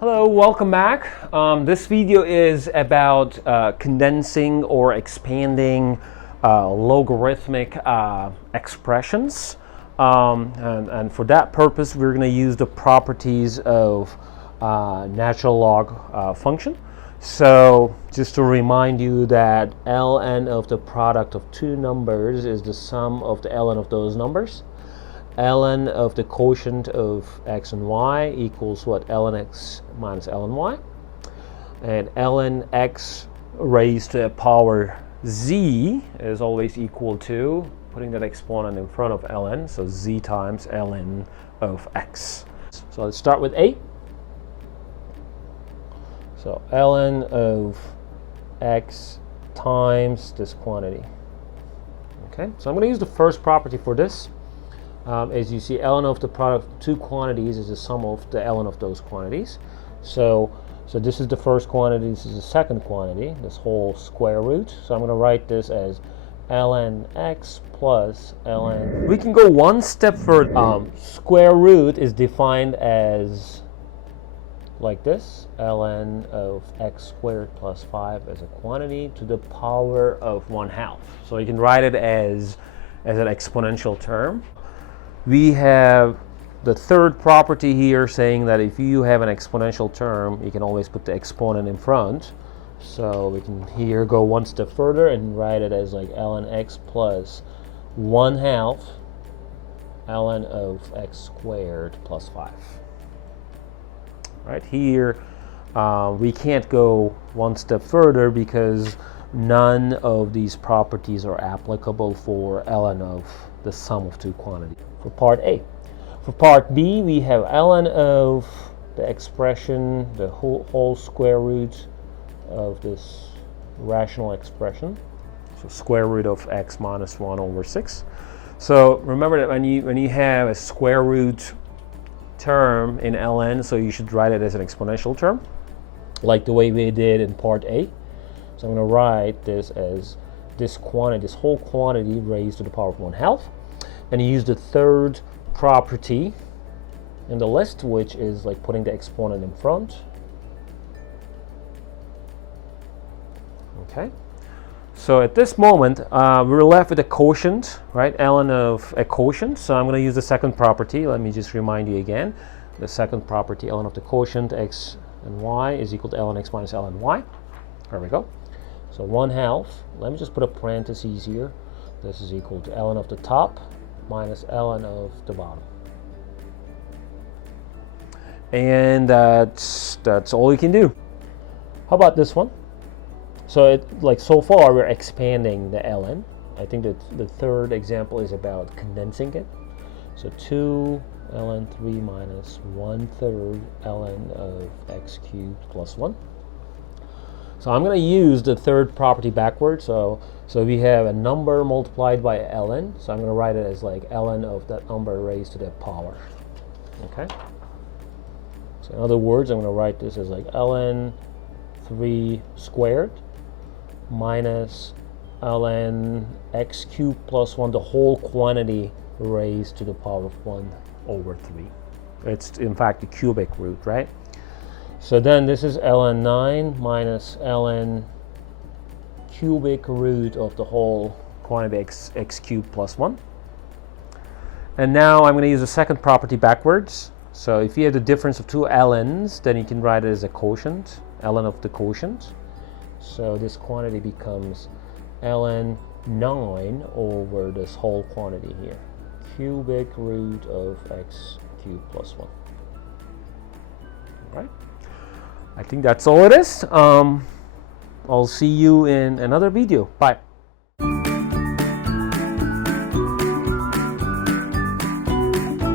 Hello, welcome back. This video is about condensing or expanding logarithmic expressions. And for that purpose, we're going to use the properties of natural log function. So just to remind you that ln of the product of two numbers is the sum of the ln of those numbers. Ln of the quotient of x and y equals what? Ln x minus ln y. And ln x raised to the power z is always equal to putting that exponent in front of ln, so z times ln of x. So let's start with a. So ln of x times this quantity. Okay, so I'm going to use the first property for this. As you see, ln of the product of two quantities is the sum of the ln of those quantities. So this is the first quantity, this is the second quantity, this whole square root. So I'm going to write this as ln x plus ln. We can go one step further. Square root is defined as like this, ln of x squared plus 5 as a quantity to the power of 1/2. So you can write it as an exponential term. We have the third property here saying that if you have an exponential term, you can always put the exponent in front. So we can here go one step further and write it as like ln x plus 1/2 ln of x squared plus 5. Right here, we can't go one step further because none of these properties are applicable for ln of the sum of two quantities. For part A. For part B, we have ln of the expression, the whole square root of this rational expression. So square root of x minus 1 over 6. So remember that when you have a square root term in ln, so you should write it as an exponential term, like the way we did in part A. So I'm going to write this as this quantity, this whole quantity raised to the power of 1/2. And you use the third property in the list, which is like putting the exponent in front. Okay. So at this moment, we're left with a quotient, right? Ln of a quotient. So I'm going to use the second property. Let me just remind you again. The second property, ln of the quotient x and y is equal to ln x minus ln y. There we go. So 1/2. Let me just put a parentheses here. This is equal to ln of the top minus ln of the bottom. And that's all you can do. How about this one? So so far we're expanding the ln. I think that the third example is about condensing it. So 2 ln 3 minus 1/3 ln of x cubed plus 1. So I'm going to use the third property backwards. So we have a number multiplied by ln. So I'm going to write it as like ln of that number raised to the power. Okay. So in other words, I'm going to write this as like ln 3 squared minus ln x cubed plus 1, the whole quantity raised to the power of 1 over 3. It's in fact the cubic root, right? So then this is ln 9 minus ln cubic root of the whole quantity x cubed plus 1. And now I'm going to use the second property backwards. So if you have the difference of two ln's, then you can write it as a quotient, ln of the quotient. So this quantity becomes ln 9 over this whole quantity here, cubic root of x cubed plus 1. All right. I think that's all it is. I'll see you in another video. Bye.